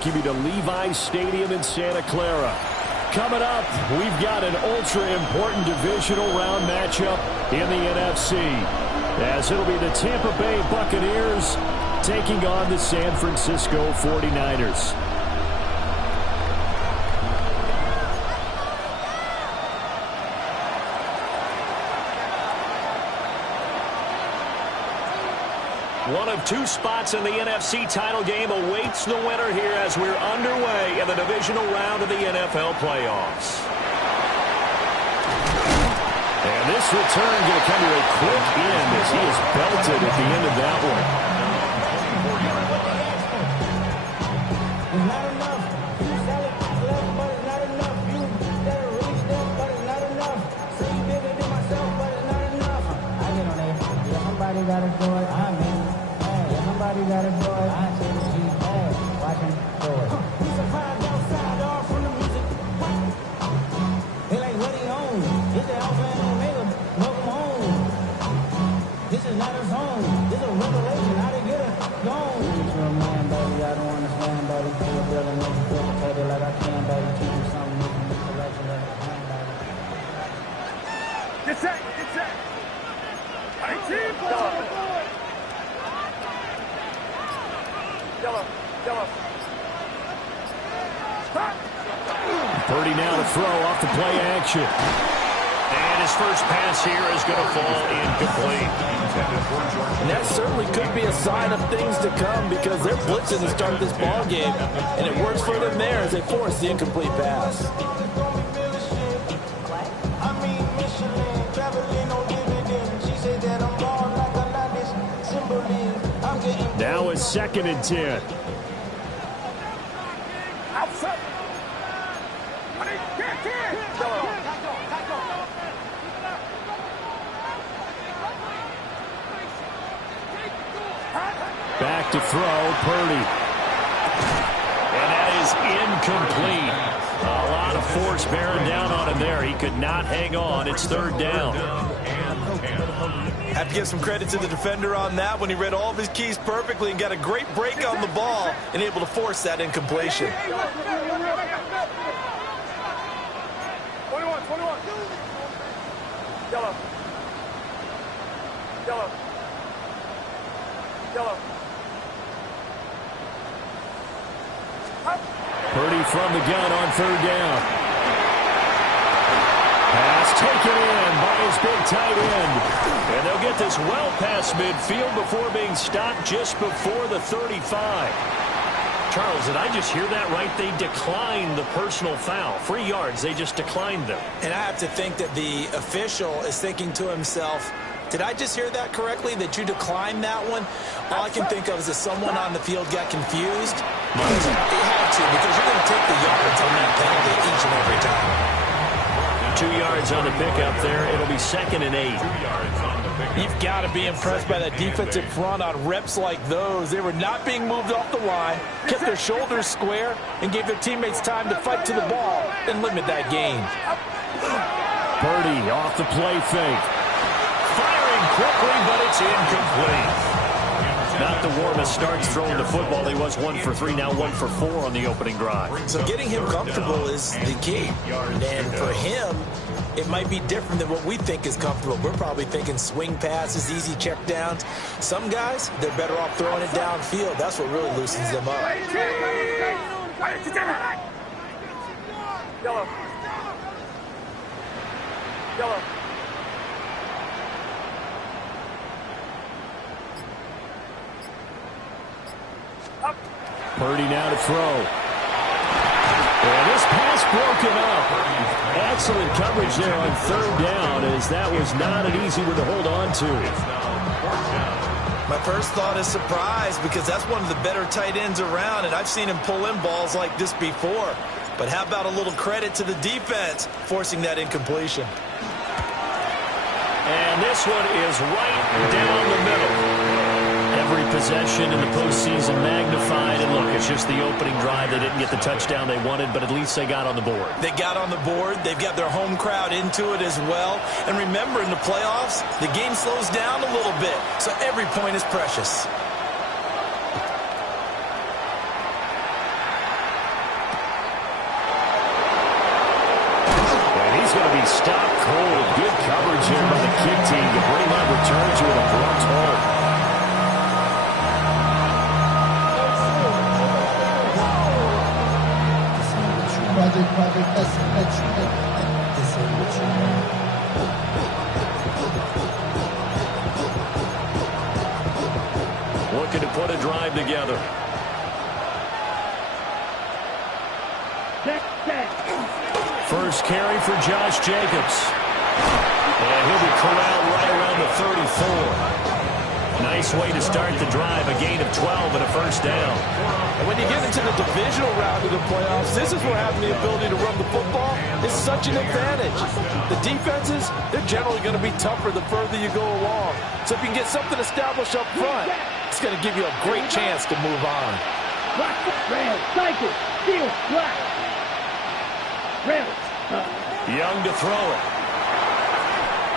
Give you to Levi's Stadium in Santa Clara. Coming up, we've got an ultra-important divisional round matchup in the NFC, as it'll be the Tampa Bay Buccaneers taking on the San Francisco 49ers. One of two spots in the NFC title game awaits the winner here as we're underway in the divisional round of the NFL playoffs. And this return going to come to a quick end as he is belted at the end of that one. Got it, boy. I'm in. Hey, somebody got it, boy. I say the G. Hey, watch him do it. He's surprised outside off from the music. They like what he owns. It's the Alpha and Omega. Welcome home. This is not a song. This is a revelation. How to get it gone. You're a man, baby. I don't understand, baby. Feel a bill and make you feel potato like I can, baby. Teach you something new from this collection that I can, baby. Get set. Get set. Yellow. Purdy now to throw off the play action. And his first pass here is going to fall incomplete. And that certainly could be a sign of things to come because they're blitzing to start this ball game. And it works for them there as they force the incomplete pass. Now it's 2nd and 10. Back to throw, Purdy. And that is incomplete. A lot of force bearing down on him there. He could not hang on. It's 3rd down. Have to give some credit to the defender on that when he read all of his keys perfectly and got a great break on the ball and able to force that incompletion. 21. Yellow. Purdy from the gun on 3rd down. Pass taken in by his big tight end. And they'll get this well past midfield before being stopped just before the 35. Charles, did I just hear that right? They declined the personal foul. 3 yards, they just declined them. And I have to think that the official is thinking to himself, did I just hear that correctly, that you declined that one? All I can think of is that someone on the field got confused. They had to, because you're going to take the yards on that penalty each and every time. 2 yards on the pickup there. It'll be 2nd and 8. You've got to be impressed by that defensive front on reps like those. They were not being moved off the line, kept their shoulders square, and gave their teammates time to fight to the ball and limit that gain. Purdy off the play fake. Firing quickly, but it's incomplete. Not the warmest starts throwing the football. He was 1 for 3, now 1 for 4 on the opening drive. So getting him comfortable is the key. And for him, it might be different than what we think is comfortable. We're probably thinking swing passes, easy check downs. Some guys, they're better off throwing it downfield. That's what really loosens them up. Yellow. Purdy now to throw. And this pass broken up. Excellent coverage there on 3rd down, as that was not an easy one to hold on to. My first thought is surprise, because that's one of the better tight ends around, and I've seen him pull in balls like this before. But how about a little credit to the defense forcing that incompletion? And this one is right down the middle. Every possession in the postseason magnified. And look, it's just the opening drive. They didn't get the touchdown they wanted, but at least they got on the board. They got on the board. They've got their home crowd into it as well. And remember, in the playoffs, the game slows down a little bit, so every point is precious. stopped cold. Good coverage here by the kick team to bring that return to an abrupt halt. Looking to put a drive together. First carry for Josh Jacobs. And he'll be corralled right around the 34. Nice way to start the drive, a gain of 12 and a first down. And when you get into the divisional round of the playoffs, this is where having the ability to run the football is such an advantage. The defenses, they're generally going to be tougher the further you go along. So if you can get something established up front, it's going to give you a great chance to move on. Red, cycle, steal, black. Red. Young to throw it.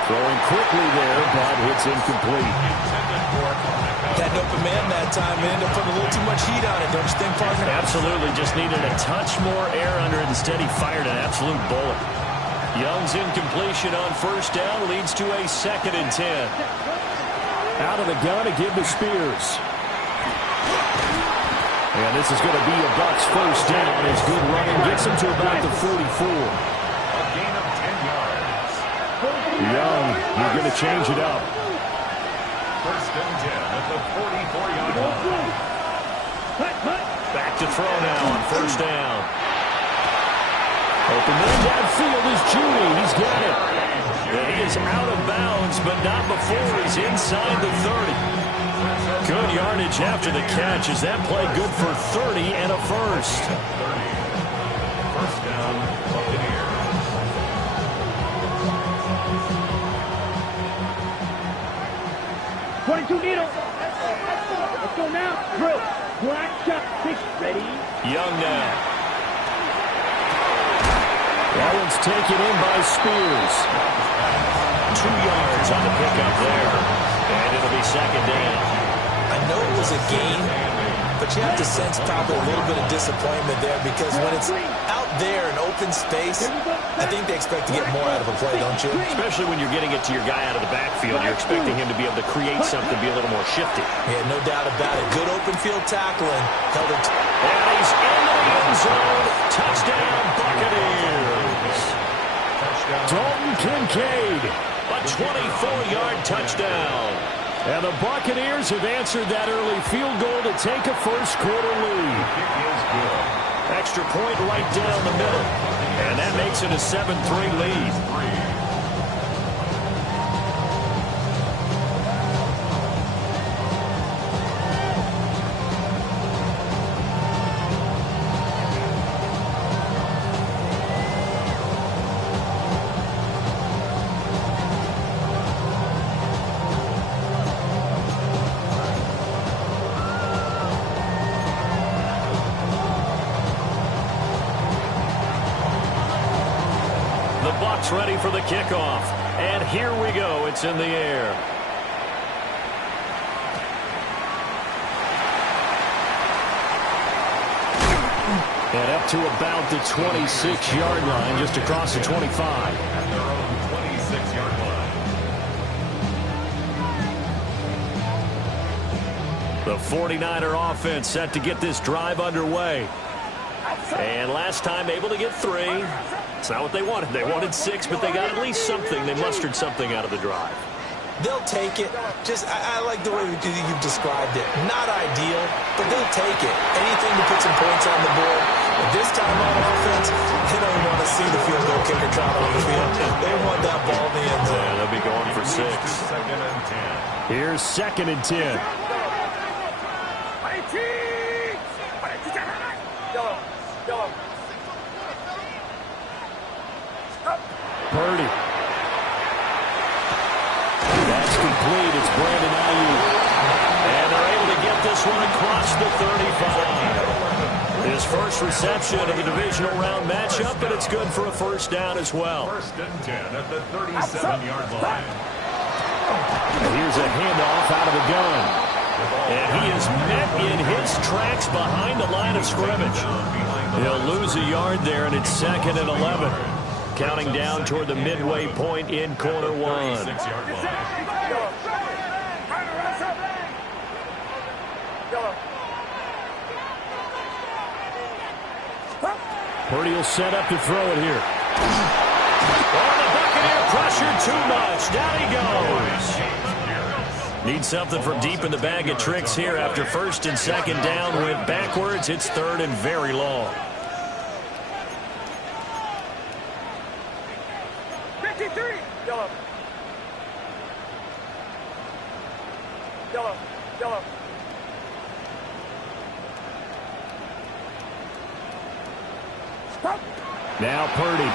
Throwing quickly there, but it's incomplete. Had an open man that time and ended up putting a little too much heat on it, don't you think, partner? Absolutely, just needed a touch more air under it. Instead, he fired an absolute bullet. Young's incompletion on first down leads to a 2nd and 10. Out of the gun to give to Spears. And this is going to be a Bucs first down. His good running gets him to about the 44. A gain of 10 yards. Young, he's going to change it up. First and 10 at the 44-yard line. Back to throw now on first down. Open man downfield is Judy. He's got it. And he is out of bounds, but not before he's inside the 30. Good yardage after the catch. Is that play good for 30 and a first? 30. First down, Buccaneers. Needle. Let's go now. Drill. Black shot. Six. Ready. Young now. That one's taken in by Spears. 2 yards on the pickup there. And it'll be second down. I know it was a gain, but you have to sense probably a little bit of disappointment there because when it's out there in open space, I think they expect to get more out of a play, don't you? Especially when you're getting it to your guy out of the backfield. You're expecting him to be able to create something, be a little more shifty. Yeah, no doubt about it. Good open field tackling. Held it. And he's in the end zone. Touchdown, Buccaneers. Dalton Kincaid, a 24-yard touchdown. And the Buccaneers have answered that early field goal to take a first-quarter lead. Extra point right down the middle. And that makes it a 7-3 lead. Ready for the kickoff. And here we go. It's in the air. And up to about the 26-yard line, just across the 25. At their own 26-yard line. The 49er offense set to get this drive underway. And last time able to get 3. It's not what they wanted. They wanted 6, but they got at least something. They mustered something out of the drive. They'll take it. Just, I like the way you've described it. Not ideal, but they'll take it. Anything to put some points on the board. But this time on offense, they don't want to see the field goal kicker trot on the field. They want that ball in the end zone. Yeah, they'll be going for 6. Second and 10. Here's 2nd and 10. Purdy. That's complete. It's Brandon Ayuk. And they're able to get this one across the 35. His first reception of the divisional round matchup, but it's good for a first down as well. First and 10 at the 37-yard line. And here's a handoff out of the gun. And he is met in his tracks behind the line of scrimmage. He'll lose a yard there, and it's 2nd and 11. counting down toward the midway point in quarter one. 36-yard line. Purdy will set up to throw it here. Oh, the Buccaneer pressure too much. Down he goes. Need something from deep in the bag of tricks here after first and second down went backwards. It's third and very long. 53. Yellow. Yellow. Yellow. Now Purdy.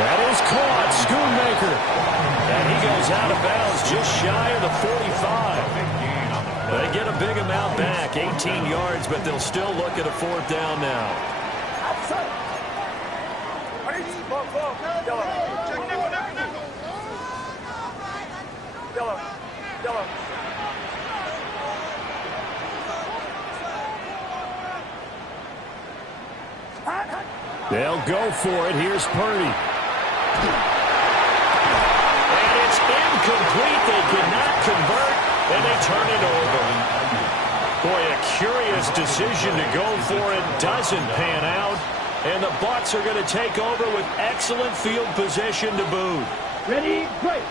That is caught. Schoonmaker. And he goes out of bounds just shy of the 45. They get a big amount back, 18 yards, but they'll still look at a fourth down now. Yellow. Yellow. They'll go for it. Here's Purdy. And it's incomplete. They cannot convert, and they turn it over. Boy, a curious decision to go for it. Doesn't pan out. And the Bucs are going to take over with excellent field position to boot. Ready, break.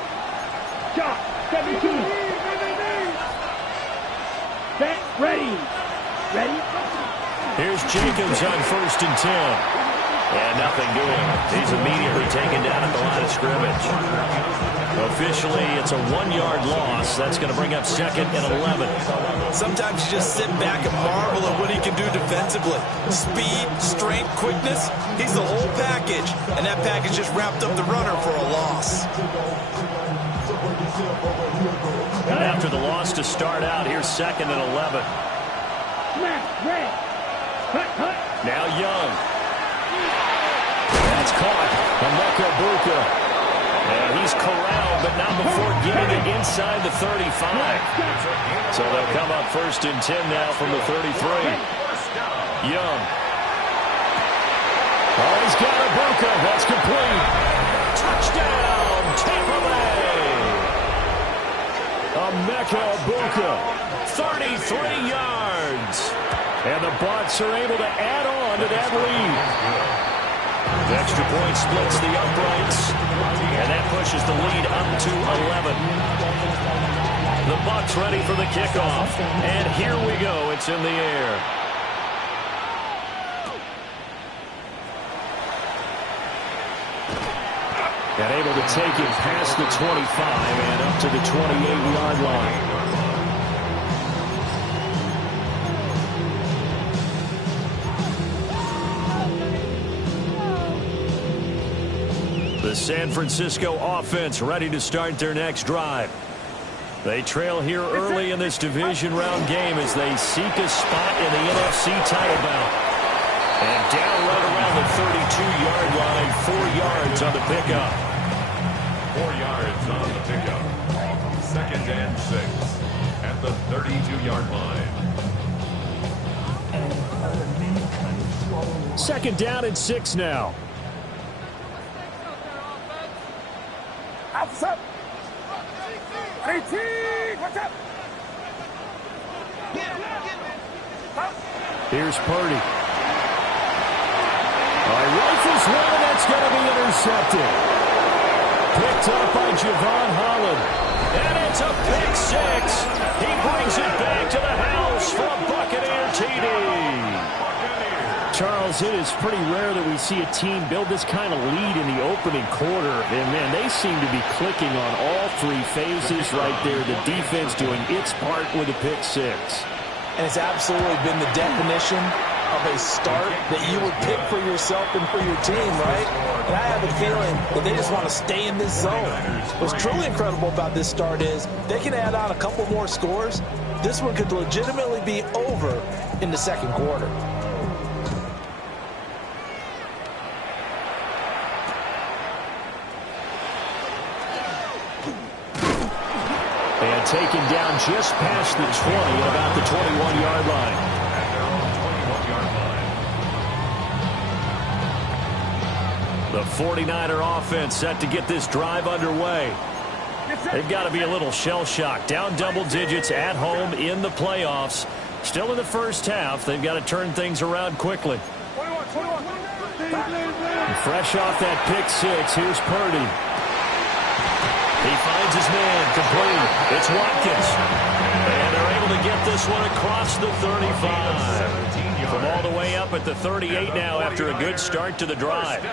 Shot. 17. Set, ready. Ready. Here's Jacobs on first and 10. And nothing doing. He's immediately taken down at the line of scrimmage. Officially, it's a 1-yard loss. That's going to bring up second and 11. Sometimes you just sit back and marvel at what he can do defensively. Speed, strength, quickness. He's the whole package. And that package just wrapped up the runner for a loss. After the loss to start out, here's second and 11. Smash, red. Cut, cut. Now Young. That's caught. Emeka Buka. And he's corralled, but not before getting it inside the 35. So they'll come up first and 10 now from the 33. Young. Oh, he's got Buka. That's complete. Touchdown, Tampa Bay. Emeka Buka, 33 yards. And the Bucs are able to add on to that lead. The extra point splits the uprights, and that pushes the lead up to 11. The Bucs ready for the kickoff, and here we go. It's in the air. And able to take it past the 25 and up to the 28-yard line. The San Francisco offense ready to start their next drive. They trail here early in this division round game as they seek a spot in the NFC title bout. And down right around the 32-yard line, 4 yards on the pickup. 4 yards on the pickup. Second and 6 at the 32-yard line. Second down and 6 now. What's up? 18. What's up? Here's Purdy. Rifles one, that's going to be intercepted. Picked up by Javon Holland. And it's a pick 6. He brings it back to the house for a Buccaneer TD. Charles, it is pretty rare that we see a team build this kind of lead in the opening quarter. And, man, they seem to be clicking on all 3 phases right there. The defense doing its part with a pick 6. And it's absolutely been the definition of a start that you would pick for yourself and for your team, right? And I have a feeling that they just want to stay in this zone. What's truly incredible about this start is they can add on a couple more scores. This one could legitimately be over in the second quarter. And taken down just past the 20 at about the 21-yard line. 49er offense set to get this drive underway. They've got to be a little shell-shocked. Down double digits at home in the playoffs. Still in the first half. They've got to turn things around quickly. Fresh off that pick six, here's Purdy. He finds his man, complete. It's Watkins. And they're able to get this one across the 35. From all the way up at the 38 now after a good start to the drive.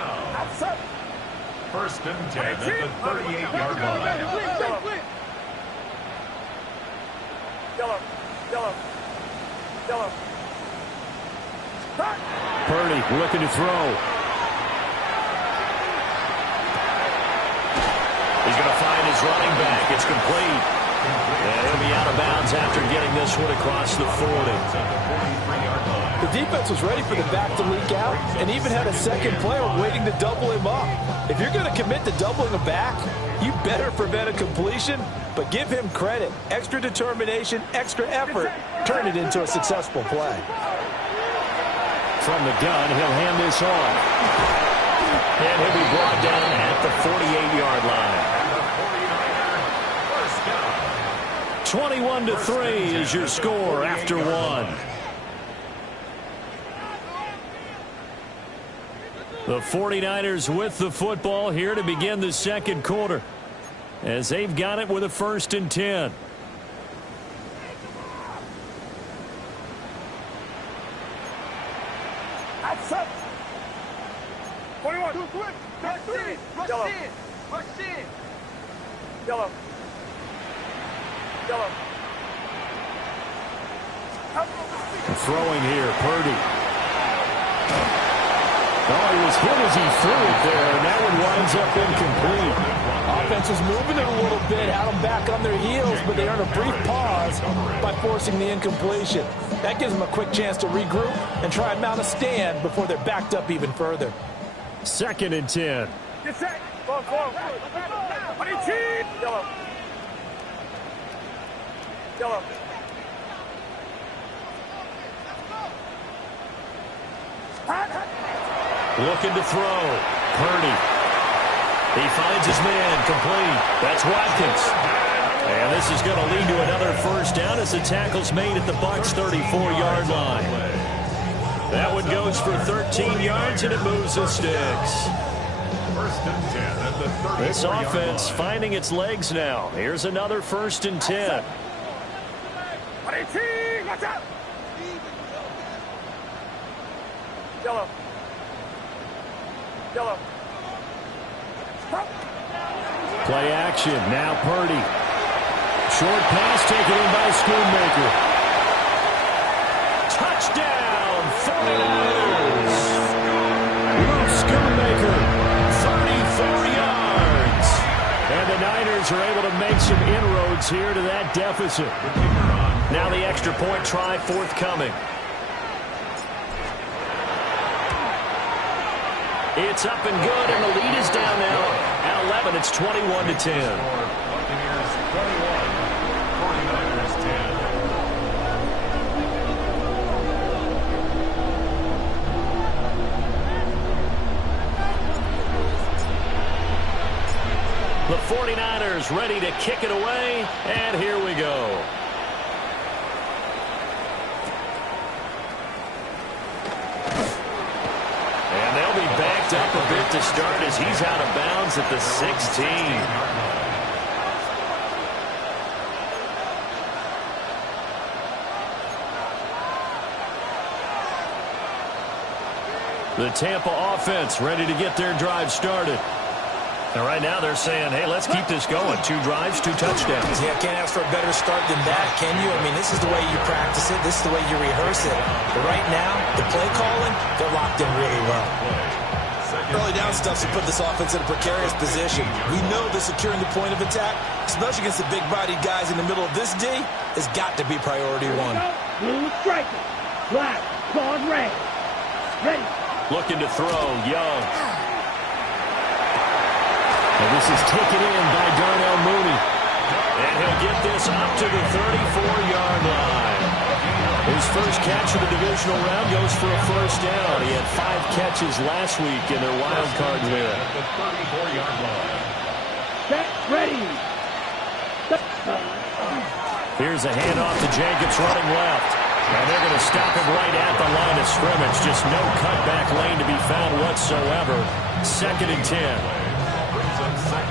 First and 10 at the 38-yard line. Purdy looking to throw. He's going to find his running back. It's complete. And he'll be out of bounds after getting this one across the 40. The defense was ready for the back to leak out and even had a second player waiting to double him up. If you're going to commit to doubling a back, you better prevent a completion, but give him credit. Extra determination, extra effort, turn it into a successful play. From the gun, he'll hand this off. And he'll be brought down at the 48-yard line. 21-3 is your score after one. The 49ers with the football here to begin the second quarter, as they've got it with a 1st and 10. Throwing here, Purdy. Oh, he was hit as he threw it there, and that one winds up incomplete. Offense is moving it a little bit, had them back on their heels, but they earn a brief pause by forcing the incompletion. That gives them a quick chance to regroup and try and mount a stand before they're backed up even further. 2nd and 10. Get set. Yellow. Looking to throw. Purdy. He finds his man, complete. That's Watkins. And this is going to lead to another 1st down as the tackle's made at the Bucs' 34-yard line. That one goes for 13 yards, and it moves the sticks. First and 10 at the 30-yard line. This offense finding its legs now. Here's another 1st and 10. Watch out. Yellow. Play action. Now Purdy. Short pass taken in by Schoonmaker. Touchdown, 49ers. Luke Schoonmaker, 34 yards. And the Niners are able to make some inroads here to that deficit. Now the extra point try forthcoming. It's up and good, and the lead is down now at 11. It's 21-10. Buccaneers 21, 49ers 10. The 49ers ready to kick it away, and here we go. And they'll be backed up a bit to start as he's out of bounds at the 16. The Tampa offense ready to get their drive started. And right now they're saying, hey, let's keep this going. 2 drives, 2 touchdowns. Yeah, can't ask for a better start than that, can you? I mean, this is the way you practice it. This is the way you rehearse it. But right now, the play calling, they're locked in really well. Early down stuff to put this offense in a precarious position. We know that securing the point of attack, especially against the big-bodied guys in the middle of this D, has got to be priority 1. Blue striker. Black. Guard red. Ready. Looking to throw, Young. And this is taken in by Darnell Mooney. And he'll get this up to the 34-yard line. His first catch of the divisional round goes for a first down. He had 5 catches last week in their wild card win. At the 34-yard line. Set, ready. Here's a handoff to Jacobs running left. And they're going to stop him right at the line of scrimmage. Just no cutback lane to be found whatsoever. 2nd and 10.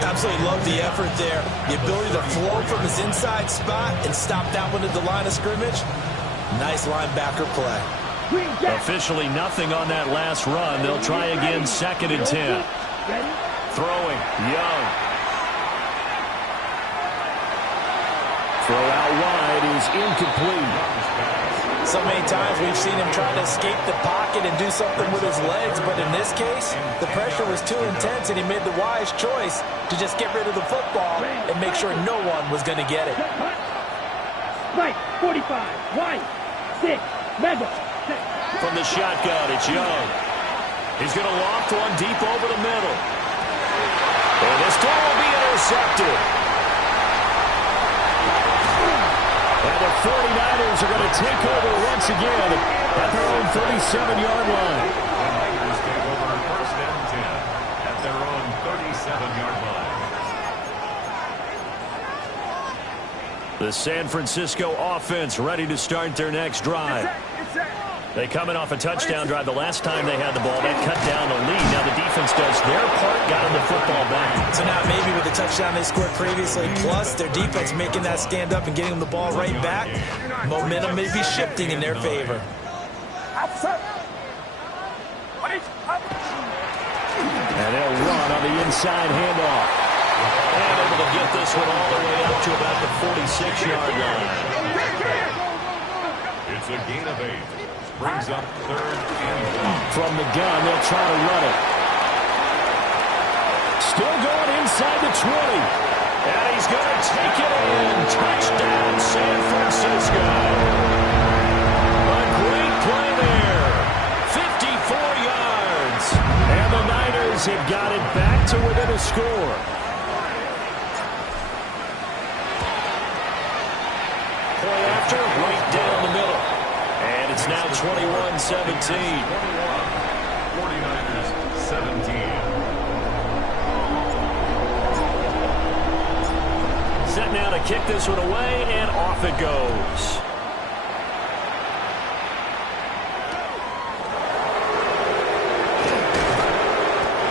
Absolutely love the effort there. The ability to flow from his inside spot and stop that one at the line of scrimmage. Nice linebacker play. Officially nothing on that last run. They'll try again 2nd and 10. Throwing, Young. Throw out wide is incomplete. So many times we've seen him try to escape the pocket and do something with his legs, but in this case, the pressure was too intense and he made the wise choice to just get rid of the football and make sure no one was going to get it. Right, 45, wide, 6, mega. From the shotgun, it's Young. He's going to loft one deep over the middle. And this throw will be intercepted. And the 49ers are going to take over once again at their own 37-yard line. The Raiders take over 1st and 10 at their own 37-yard line. The San Francisco offense ready to start their next drive. They coming off a touchdown drive the last time they had the ball. That cut down the lead. Now the defense does their part, got them the football back. So now maybe with the touchdown they scored previously, plus their defense making that stand up and getting them the ball right back, momentum may be shifting in their favor. And they'll run on the inside handoff. And able to get this one all the way up to about the 46-yard line. It's a gain of 8. Brings up 3rd and 1. From the gun, they'll try to run it. Still going inside the 20. And he's going to take it in. Touchdown, San Francisco. A great play there. 54 yards. And the Niners have got it back to within a score. Play after, right down the middle. And it's now 21-17. 49ers 17. Set now to kick this one away, and off it goes.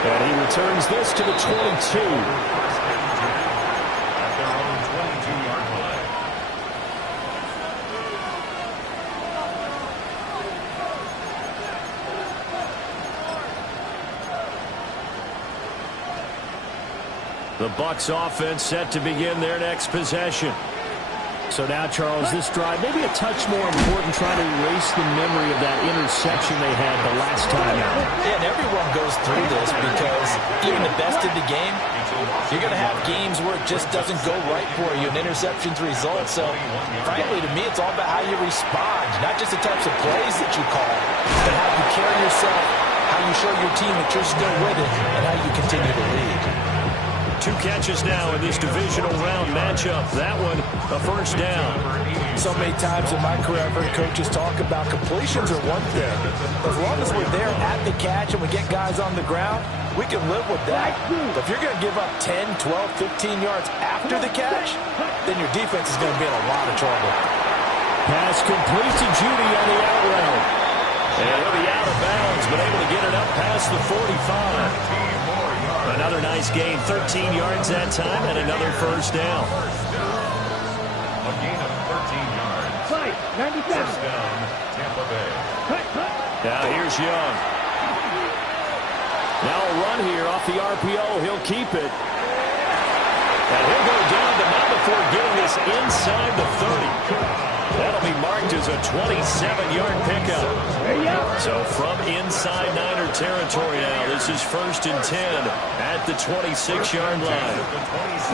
And he returns this to the 22. At their own 22-yard line. The Bucs offense set to begin their next possession. So now, Charles, this drive may be a touch more important, trying to erase the memory of that interception they had the last time out. Yeah, and everyone goes through this because even the best in the game, you're going to have games where it just doesn't go right for you, and interceptions result. So, frankly, to me, it's all about how you respond, not just the types of plays that you call, but how you carry yourself, how you show your team that you're still with it, and how you continue to lead. 2 catches now in this divisional round matchup. That one, a first down. So many times in my career, I've heard coaches talk about completions are one thing. As long as we're there at the catch and we get guys on the ground, we can live with that. But if you're going to give up 10, 12, 15 yards after the catch, then your defense is going to be in a lot of trouble. Pass complete to Judy on the out route. And he'll be out of bounds, but able to get it up past the 45. Another nice gain, 13 yards that time, and another first down. A gain of 13 yards. First down, Tampa Bay. Now here's Young. Now a run here off the RPO. He'll keep it. And he'll go down, but not before getting this inside the 30. That'll be marked as a 27-yard pickup. So from inside Niner territory now, this is 1st and 10 at the 26-yard line.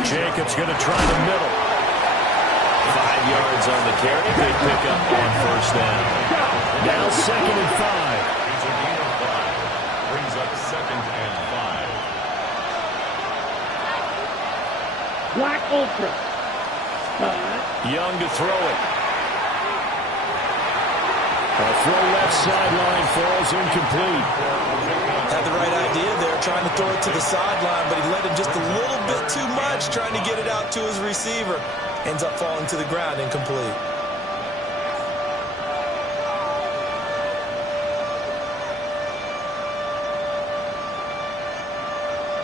Jacobs going to try the middle. 5 yards on the carry. Big pickup on first down. Now 2nd and 5. It's a gain of 5. Brings up 2nd and 5. Black Ultra. Young to throw it. A throw left sideline falls incomplete. Had the right idea there, trying to throw it to the sideline, but he led him just a little bit too much, trying to get it out to his receiver. Ends up falling to the ground, incomplete.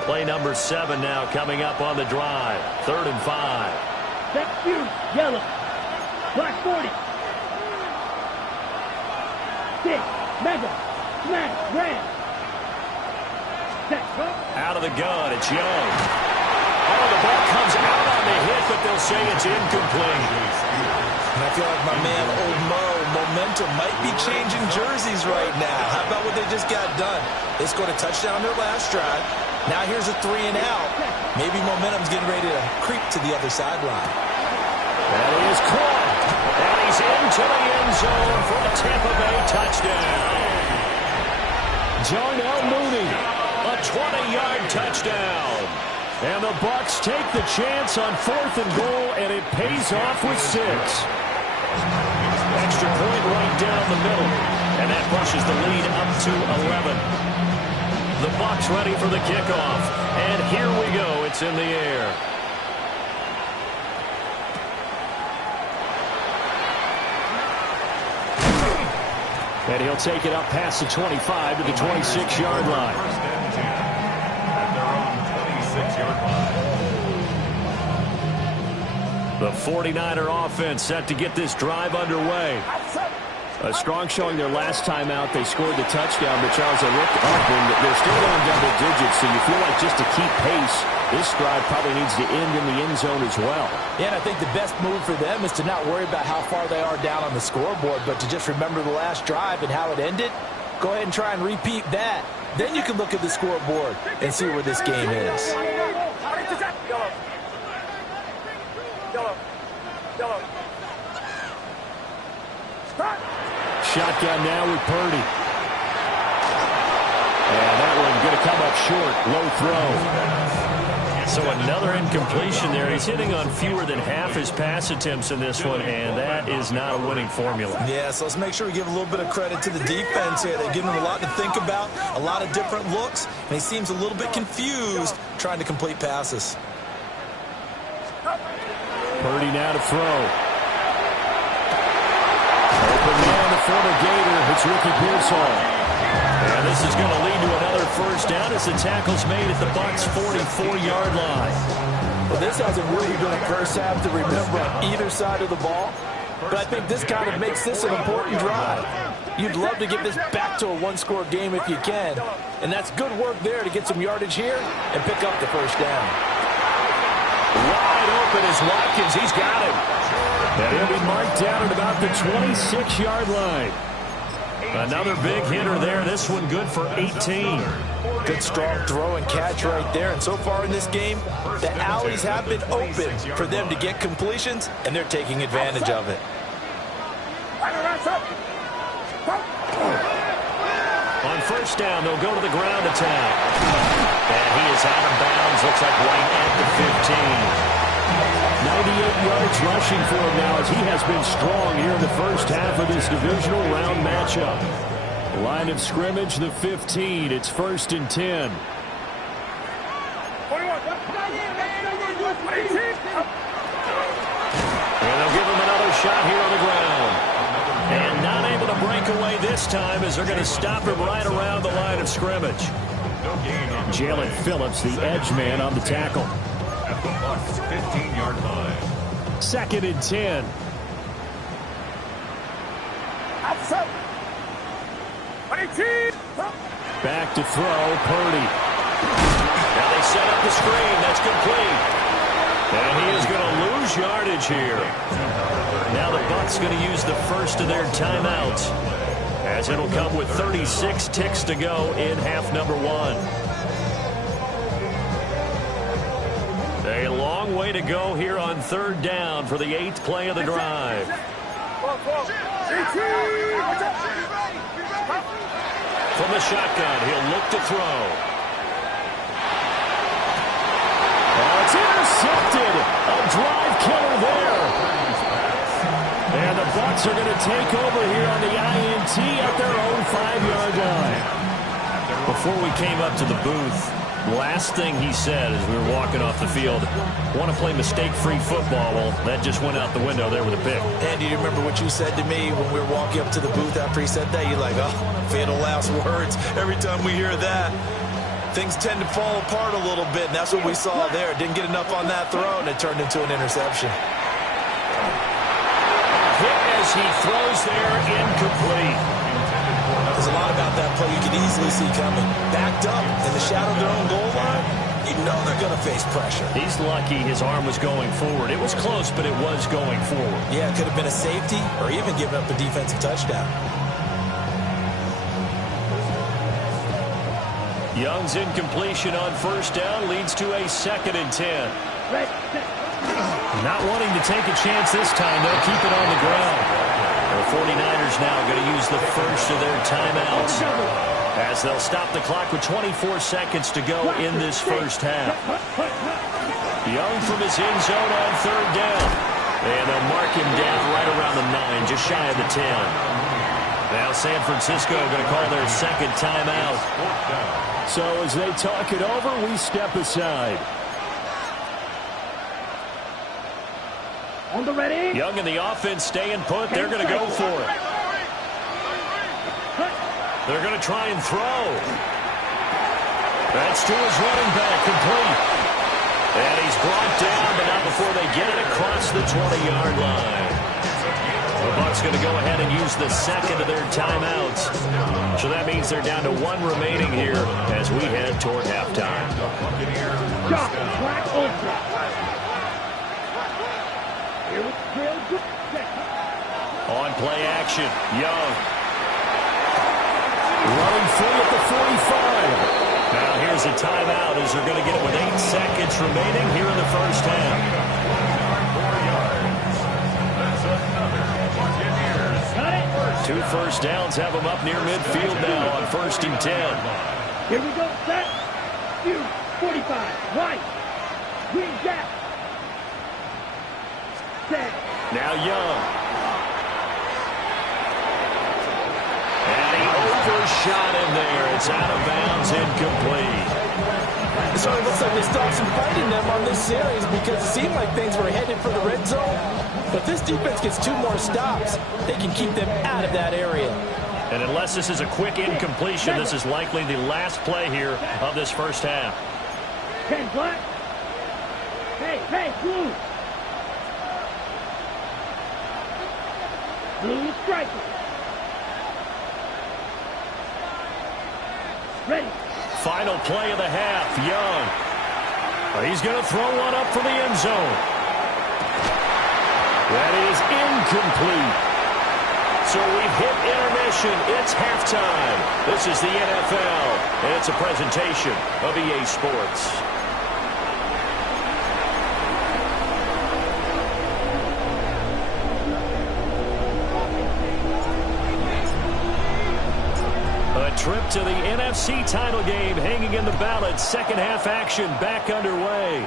Play number 7 now coming up on the drive. 3rd and 5. Set you, yellow. Black 40. 6, mega, smash, red. Set, go. Out of the gun, it's Young. Oh, the ball comes out on the hit, but they'll say it's incomplete. And I feel like my man, Old Mo, momentum might be changing jerseys right now. How about what they just got done? They scored a touchdown their last drive. Now here's a 3 and out. Maybe momentum's getting ready to creep to the other sideline. That is caught. And he's into the end zone for a Tampa Bay touchdown. Darnell Mooney, a 20-yard touchdown. And the Bucs take the chance on 4th and goal, and it pays off with 6. Extra point right down the middle, and that pushes the lead up to 11. The Bucs ready for the kickoff, and here we go. It's in the air. And he'll take it up past the 25 to the 26-yard line. First and 10 at their own 26-yard line. The 49er offense set to get this drive underway. A strong showing their last time out. They scored the touchdown, but Charles, they looked up and they're still going double digits, so you feel like just to keep pace, this drive probably needs to end in the end zone as well. Yeah, and I think the best move for them is to not worry about how far they are down on the scoreboard, but to just remember the last drive and how it ended. Go ahead and try and repeat that. Then you can look at the scoreboard and see where this game is. Shotgun now with Purdy. And that one going to come up short. Low throw. So another incompletion there. He's hitting on fewer than half his pass attempts in this one, and that is not a winning formula. Yeah, so let's make sure we give a little bit of credit to the defense here. They've given him a lot to think about, a lot of different looks, and he seems a little bit confused trying to complete passes. Purdy now to throw. Open man, the former Gator. It's Ricky Pearsall. And this is going to lead to another first down as the tackle's made at the Bucs' 44-yard line. Well, this hasn't really been a first half to remember on either side of the ball, but I think this kind of makes this an important drive. You'd love to get this back to a one-score game if you can, and that's good work there to get some yardage here and pick up the first down. Wide open is Watkins. He's got him. And he'll be marked down at about the 26-yard line. Another big hitter there. This one good for 18. Good strong throw and catch right there. And so far in this game, the alleys have been open for them to get completions, and they're taking advantage of it. On first down, they'll go to the ground attack. And he is out of bounds. Looks like right at the 15. 98 yards rushing for him now as he has been strong here in the first half of this divisional round matchup. Line of scrimmage, the 15. It's 1st and 10. And they'll give him another shot here on the ground. And not able to break away this time as they're going to stop him right around the line of scrimmage. Jalen Phillips, the edge man on the tackle. At the Bucs' 15-yard line. 2nd and 10. Back to throw, Purdy. Now they set up the screen. That's complete. And he is going to lose yardage here. Now the Bucs going to use the first of their timeouts, as it'll come with 36 ticks to go in half number 1. A long way to go here on 3rd down for the 8th play of the drive. From the shotgun, he'll look to throw. Oh, it's intercepted. A drive killer there. And the Bucs are going to take over here on the INT at their own 5-yard line. Before we came up to the booth, last thing he said as we were walking off the field, want to play mistake-free football. Well, that just went out the window there with a pick. Andy, you remember what you said to me when we were walking up to the booth after he said that? You're like, oh, fatal last words. Every time we hear that, things tend to fall apart a little bit, and that's what we saw there. Didn't get enough on that throw, and it turned into an interception. Hit as he throws there, incomplete. There's a lot about that play you can easily see coming. Backed up in the shadow of their own goal line, you know they're going to face pressure. He's lucky his arm was going forward. It was close, but it was going forward. Yeah, it could have been a safety or even given up a defensive touchdown. Young's incompletion on first down leads to a 2nd and 10. Not wanting to take a chance this time, they'll keep it on the ground. The 49ers now going to use the first of their timeouts as they'll stop the clock with 24 seconds to go in this first half. Young from his end zone on 3rd down. And they'll mark him down right around the 9, just shy of the 10. Now San Francisco going to call their 2nd timeout. So as they talk it over, we step aside. On the ready. Young in the offense staying put. They're going to go for it. They're going to try and throw. That's to his running back, complete. And he's brought down, but not before they get it across the 20-yard line. The Bucs going to go ahead and use the 2nd of their timeouts. So that means they're down to 1 remaining here as we head toward halftime. Stop. Black ultra. On play action, Young. Running free at the 45. Now here's a timeout as they're going to get it with 8 seconds remaining here in the first half. 2 first downs have them up near midfield now on 1st and 10. Here we go, set. 45, right. Green gap. Set. Now Young. And he overshot him there. It's out of bounds, incomplete. It certainly looks like they still have some fight in them on this series because it seemed like things were headed for the red zone. But this defense gets 2 more stops, they can keep them out of that area. And unless this is a quick incompletion, this is likely the last play here of this first half. 10 black. Hey, blue. Blue striker. Ready. Final play of the half, Young. He's going to throw one up for the end zone. That is incomplete. So we've hit intermission. It's halftime. This is the NFL, and it's a presentation of EA Sports. A trip to the NFC title game hanging in the balance. Second half action back underway.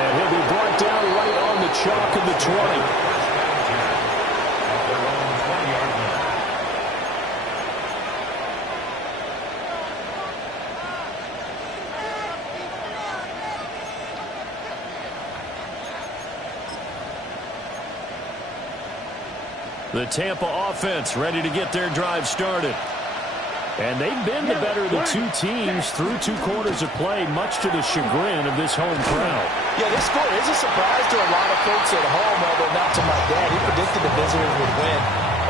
And he'll be brought down right on the chalk of the 20. The Tampa offense ready to get their drive started. And they've been the better of the 2 teams through 2 quarters of play, much to the chagrin of this home crowd. Yeah, this score is a surprise to a lot of folks at home, although not to my dad. He predicted the visitors would win.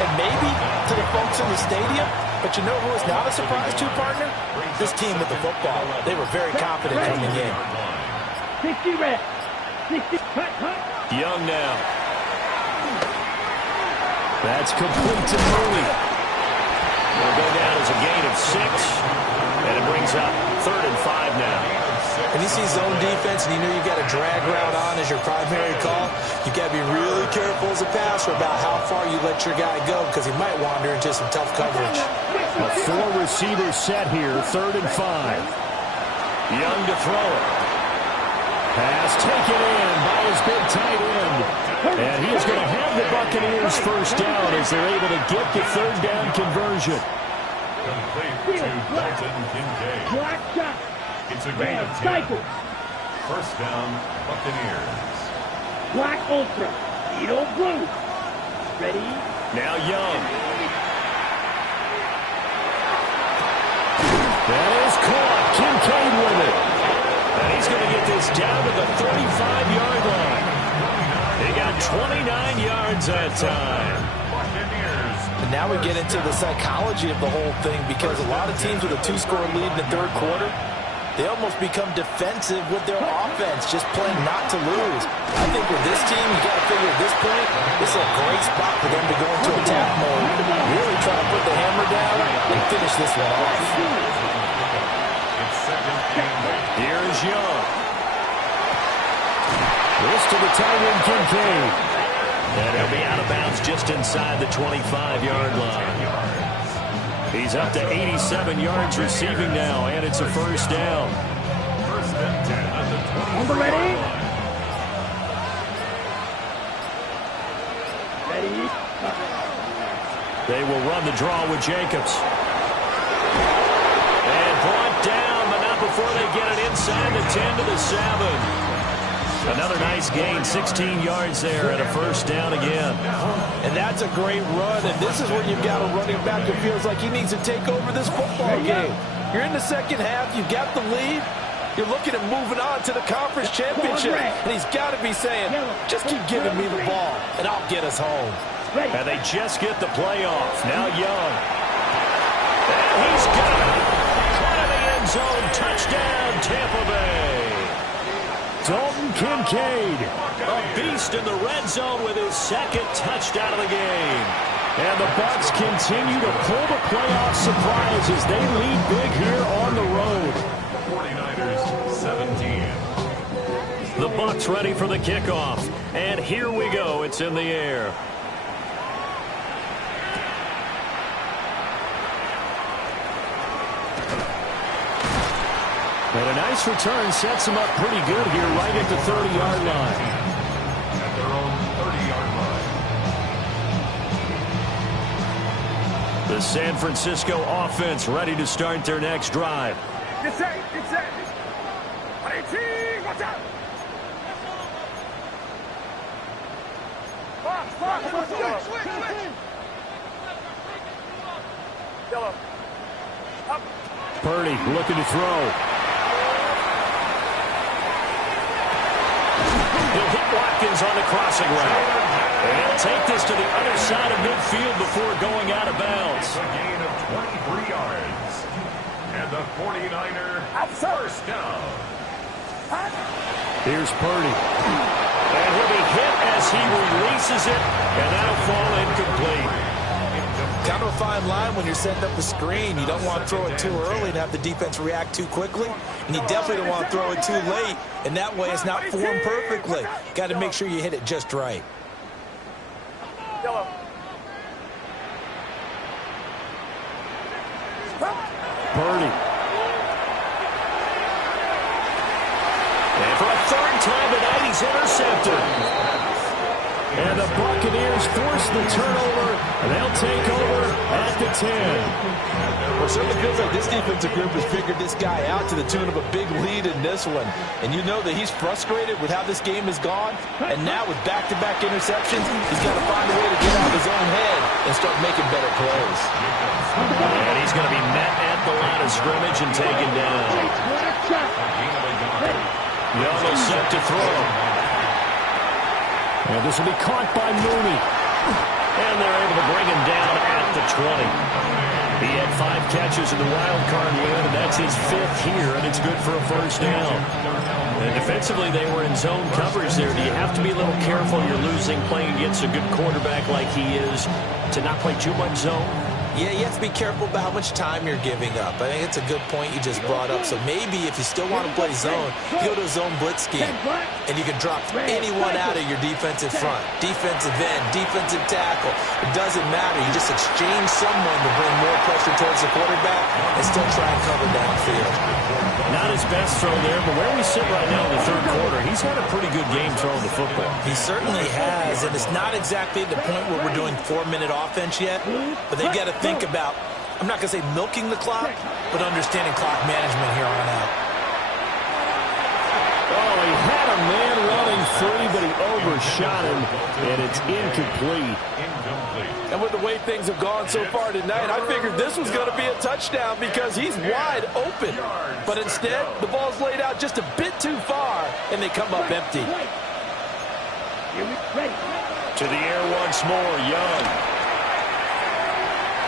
And maybe to the folks in the stadium, but you know who is not a surprise to, partner? This team with the football. They were very confident coming in. 60 red. 60 cut. Young now. That's complete to Mooney. It'll go down as a gain of 6, and it brings up 3rd and 5 now. When you see zone defense and you know you got a drag route on as your primary call, you got to be really careful as a passer about how far you let your guy go because he might wander into some tough coverage. A 4-receiver set here, 3rd and 5. Young to throw it. Pass taken in by his big tight end. And he is going to have the Buccaneers first down as they're able to get the third down conversion. Complete to Dalton Kincaid. Black shot. It's a gain of 10. First down, Buccaneers. Black ultra. Needle blue. Ready? Now Young. That is caught. Kincaid with it. And he's going to get this down to the 35-yard line. He got 29 yards that time. And now we get into the psychology of the whole thing, because a lot of teams with a 2-score lead in the third quarter, they almost become defensive with their offense, just playing not to lose. I think with this team, you got to figure at this point, this is a great spot for them to go into attack mode, really try to put the hammer down and finish this one off. Here is Young. This to the tight end, Kincaid. And he'll be out of bounds just inside the 25-yard line. He's up to 87 yards receiving now, and it's a first down. First and 10 at the 20. Number ready? Ready? They will run the draw with Jacobs. And brought down, but not before they get it inside the 10 to the 7. Another nice gain, 16 yards there, and a first down again. And that's a great run, and this is where you've got a running back who feels like he needs to take over this football game. You're in the second half, you've got the lead, you're looking at moving on to the conference championship, and he's got to be saying, just keep giving me the ball, and I'll get us home. And they just get the playoff. Now Young. And he's got it. Front of the end zone, touchdown, Tampa Bay. Dalton Kincaid, a beast in the red zone with his second touchdown of the game. And the Bucs continue to pull the playoff surprise as they lead big here on the road. 49ers 17. The Bucs ready for the kickoff. And here we go. It's in the air. And a nice return sets him up pretty good here right at the 30-yard line. At their own 30-yard line. The San Francisco offense ready to start their next drive. Get set. Get set. Watch out. Switch. Yellow. Up. Purdy looking to throw. He'll hit Watkins on the crossing route. And he'll take this to the other side of midfield before going out of bounds. A gain of 23 yards. And the 49er first down. Here's Purdy. And he'll be hit as he releases it, and that'll fall incomplete. Kind of a fine line when you're setting up a screen. You don't want to throw it too early and have the defense react too quickly. And you definitely don't want to throw it too late. And that way it's not formed perfectly. Got to make sure you hit it just right. Purdy. And for a third time tonight, he's intercepted. And the Buccaneers force the turnover, and they'll take over at the 10. Well, it certainly feels like this defensive group has figured this guy out to the tune of a big lead in this one. And you know that he's frustrated with how this game has gone. And now with back-to-back interceptions, he's got to find a way to get out of his own head and start making better plays. And he's going to be met at the line of scrimmage and taken down. Young is set to throw. And this will be caught by Mooney. And they're able to bring him down at the 20. He had 5 catches in the wild card win, and that's his 5th here, and it's good for a first down. And defensively, they were in zone coverage there. Do you have to be a little careful? You're losing playing against a good quarterback like he is to not play too much zone? Yeah, you have to be careful about how much time you're giving up. I think it's a good point you just brought up. So maybe if you still want to play zone, you go to a zone blitz scheme, and you can drop anyone out of your defensive front. Defensive end, defensive tackle. It doesn't matter. You just exchange someone to bring more pressure towards the quarterback and still try and cover downfield. Not his best throw there, but where we sit right right now in the third quarter, he's had a pretty good game throwing the football. He certainly has, and it's not exactly at the point where we're doing 4-minute offense yet, but they've got to think about, I'm not going to say milking the clock, but understanding clock management here on out. Oh, he had a man running free, but he overshot him, and it's incomplete. And with the way things have gone so far tonight, I figured this was going to be a touchdown because he's wide open. But instead, the ball's laid out just a bit too far, and they come up empty. To the air once more, Young.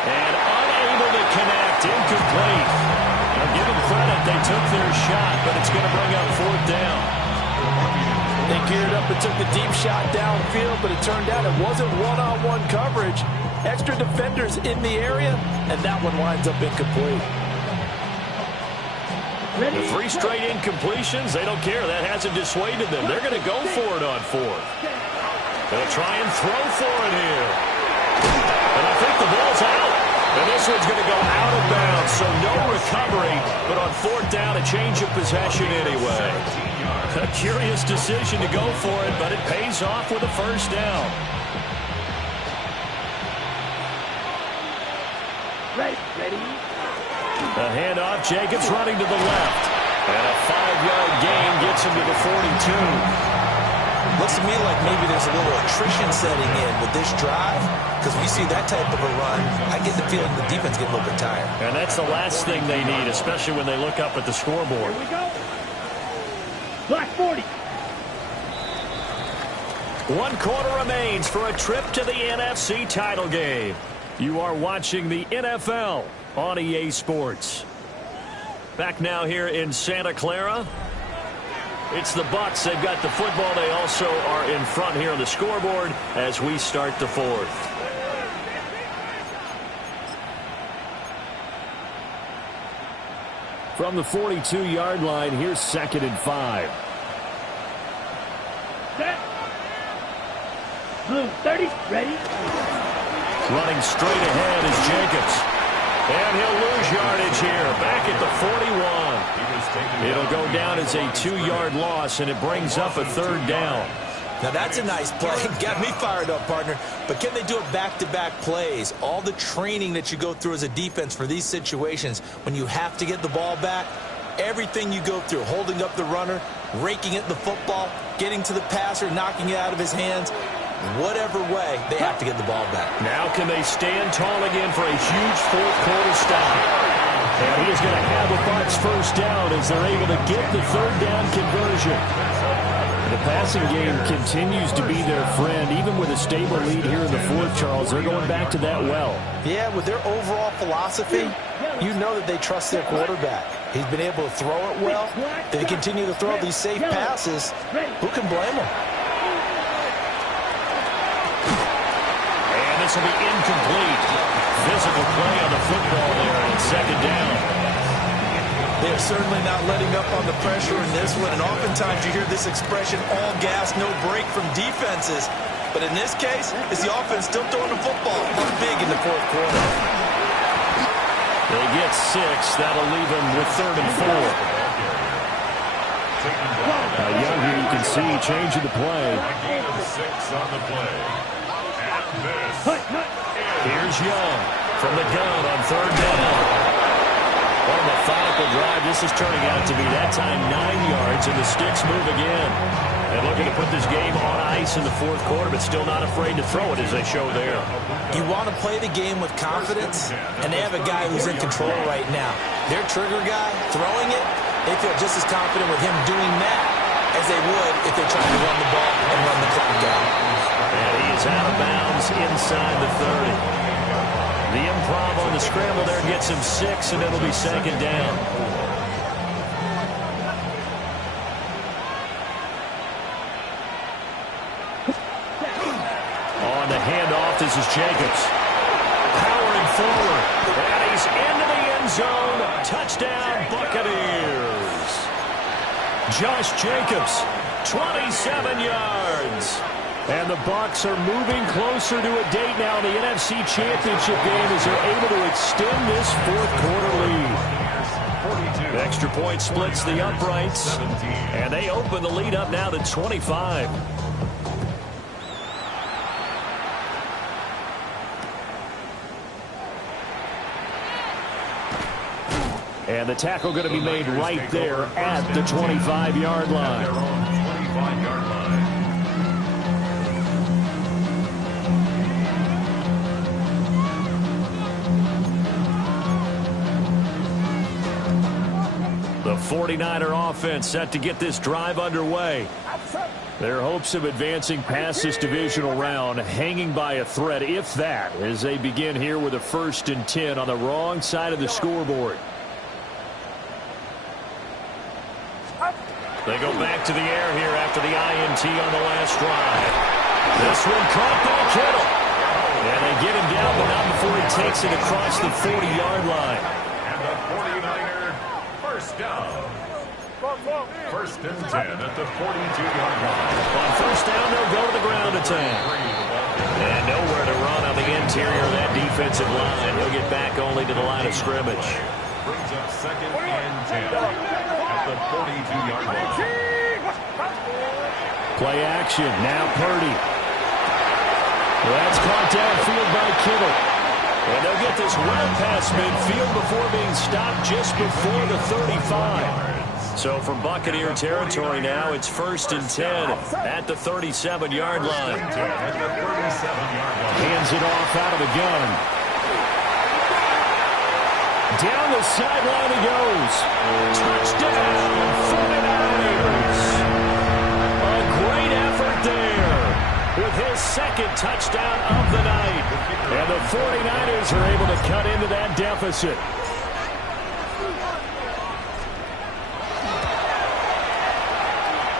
And unable to connect, incomplete. Now give them credit, they took their shot, but it's going to bring up fourth down. They geared up and took the deep shot downfield, but it turned out it wasn't one-on-one coverage. Extra defenders in the area, and that one winds up incomplete. The 3 straight incompletions, they don't care. That hasn't dissuaded them. They're going to go for it on fourth. They'll try and throw for it here. And I think the ball's out. And this one's going to go out of bounds, so no recovery. But on fourth down, a change of possession anyway. A curious decision to go for it, but it pays off with a first down. Ready. A handoff, Jacobs running to the left. And a 5-yard gain gets him to the 42. Looks to me like maybe there's a little attrition setting in with this drive, because when you see that type of a run, I get the feeling the defense getting a little bit tired. And that's the last thing they need, especially when they look up at the scoreboard. Here we go. Black 40. 1 quarter remains for a trip to the NFC title game. You are watching the NFL on EA Sports. Back now here in Santa Clara. It's the Bucs. They've got the football. They also are in front here on the scoreboard as we start the fourth. From the 42-yard line, here's 2nd and 5. Set. Blue 30. Ready. Running straight ahead is Jacobs. And he'll lose yardage here. Back at the 41. It'll go down as a 2-yard loss, and it brings up a 3rd down. Now that's a nice play. Got me fired up, partner. But can they do it back-to-back plays? All the training that you go through as a defense for these situations, when you have to get the ball back, everything you go through, holding up the runner, raking at the football, getting to the passer, knocking it out of his hands, whatever way, they have to get the ball back. Now can they stand tall again for a huge fourth-quarter stop? And he is going to have a Bucs first down as they're able to get the 3rd down conversion. The passing game continues to be their friend. Even with a stable lead here in the fourth, Charles, they're going back to that well. Yeah, with their overall philosophy, you know that they trust their quarterback. He's been able to throw it well. They continue to throw these safe passes. Who can blame them? And this will be incomplete. Physical play on the football there, and it's 2nd down. They're certainly not letting up on the pressure in this one, and oftentimes you hear this expression, all gas, no break from defenses. But in this case, it's the offense still throwing the football up big in the fourth quarter. They get 6. That'll leave them with 3rd and 4. Young here, you can see changing the play. 6 on the play. Here's Young from the gun on 3rd down. On a methodical drive, this is turning out to be that time 9 yards, and the Sticks move again. And looking to put this game on ice in the fourth quarter, but still not afraid to throw it as they show there. You want to play the game with confidence, and they have a guy who's in control right now. Their trigger guy, throwing it, they feel just as confident with him doing that as they would if they tried to run the ball and run the clock out. And he is out of bounds inside the 30. The improv on the scramble there gets him 6, and it'll be 2nd down. On the handoff, this is Jacobs. Powering forward, and he's into the end zone. Touchdown, Buccaneers. Josh Jacobs, 27 yards. And the Bucs are moving closer to a date now in the NFC Championship game as they're able to extend this fourth quarter lead. Extra point splits the uprights, and they open the lead up now to 25. And the tackle going to be made right there at the 25-yard line. The 49er offense set to get this drive underway. Their hopes of advancing past this divisional round hanging by a thread, if that, as they begin here with a 1st and 10 on the wrong side of the scoreboard. They go back to the air here after the INT on the last drive. This one caught by Kittle. And they get him down, but not before he takes it across the 40-yard line. And the 49er first down. 1st and 10 at the 42-yard line. On 1st down, they'll go to the ground attack. And nowhere to run on the interior of that defensive line. He'll get back only to the line of scrimmage. Brings up 2nd and 10 at the 42-yard line. Play action. Now Purdy. That's caught downfield by Kittle. And they'll get this well past midfield before being stopped just before the 35. So from Buccaneer territory now, it's 1st and 10 at the 37-yard line. Hands it off out of the gun. Down the sideline he goes. Touchdown, 49ers. A great effort there with his 2nd touchdown of the night. And the 49ers are able to cut into that deficit.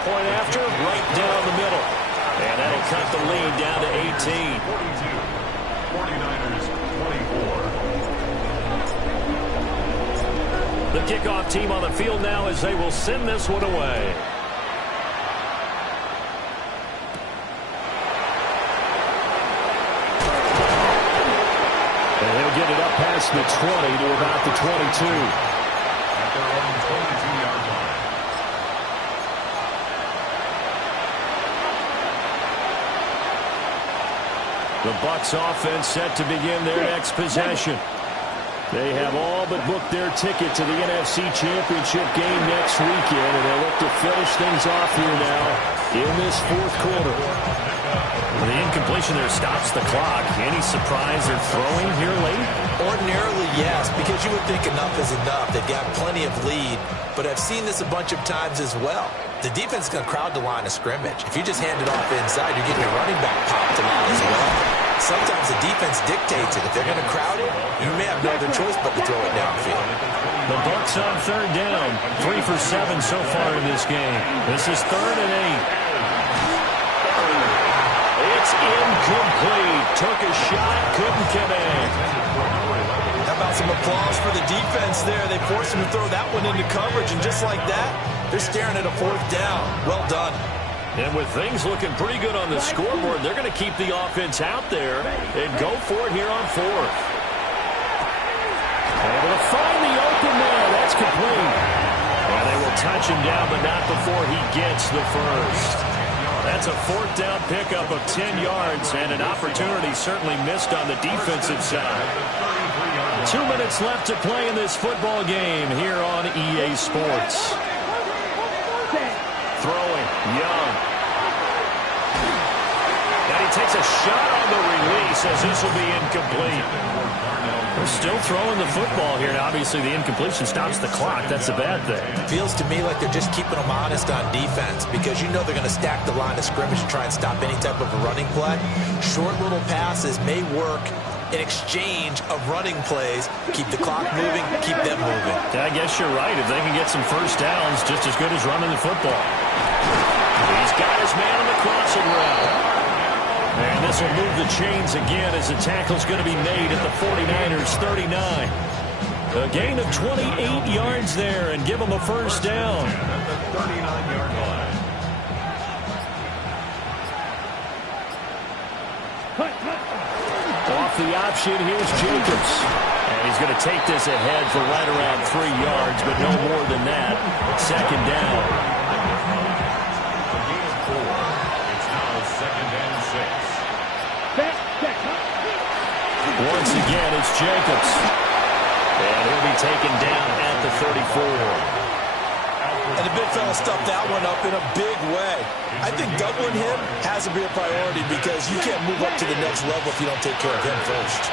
Point after, right down the middle. And that'll cut the lead down to 18. 49ers 24. The kickoff team on the field now as they will send this one away. And he'll get it up past the 20 to about the 22. At their own 22-yard line. The Bucs offense set to begin their next possession. They have all but booked their ticket to the NFC Championship game next weekend, and they'll look to finish things off here now in this 4th quarter. The incompletion there stops the clock. Any surprise they're throwing here late? Ordinarily, yes, because you would think enough is enough. They've got plenty of lead, but I've seen this a bunch of times as well. The defense is going to crowd the line of scrimmage. If you just hand it off inside, you're getting your running back popped a lot as well. Sometimes the defense dictates it. If they're going to crowd it, you may have no other choice but to throw it downfield. The Bucs on 3rd down. 3 for 7 so far in this game. This is 3rd and 8. It's incomplete. Took a shot, couldn't connect. How about some applause for the defense there? They forced him to throw that one into coverage, and just like that, they're staring at a 4th down. Well done. And with things looking pretty good on the scoreboard, they're going to keep the offense out there and go for it here on 4th. Able to find the open man. That's complete. And they will touch him down, but not before he gets the first. That's a 4th down pickup of 10 yards and an opportunity certainly missed on the defensive side. 2 minutes left to play in this football game here on EA Sports. Throwing, Young. And he takes a shot on the release as this will be incomplete. They're still throwing the football here. Now, obviously, the incompletion stops the clock. That's a bad thing. Feels to me like they're just keeping them honest on defense because you know they're going to stack the line of scrimmage and try and stop any type of a running play. Short little passes may work in exchange of running plays. Keep the clock moving, keep them moving. I guess you're right. If they can get some 1st downs, just as good as running the football. He's got his man on the crossing route. And this will move the chains again as the tackle's going to be made at the 49ers 39. A gain of 28 yards there and give them a 1st down. At the 39-yard line. Off the option, here's Jacobs. And he's going to take this ahead for right around 3 yards, but no more than that. Second down. It's now second and 6. Once again, it's Jacobs. And he'll be taken down at the 34. And the big fella stuffed that one up in a big way. I think doubling him has to be a priority because you can't move up to the next level if you don't take care of him first.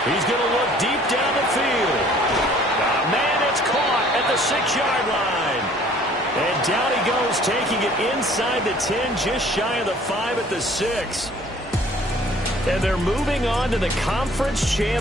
He's going to look deep down the field. Man, it's caught at the 6-yard line. And down he goes, taking it inside the 10, just shy of the 5 at the 6. And they're moving on to the conference championship.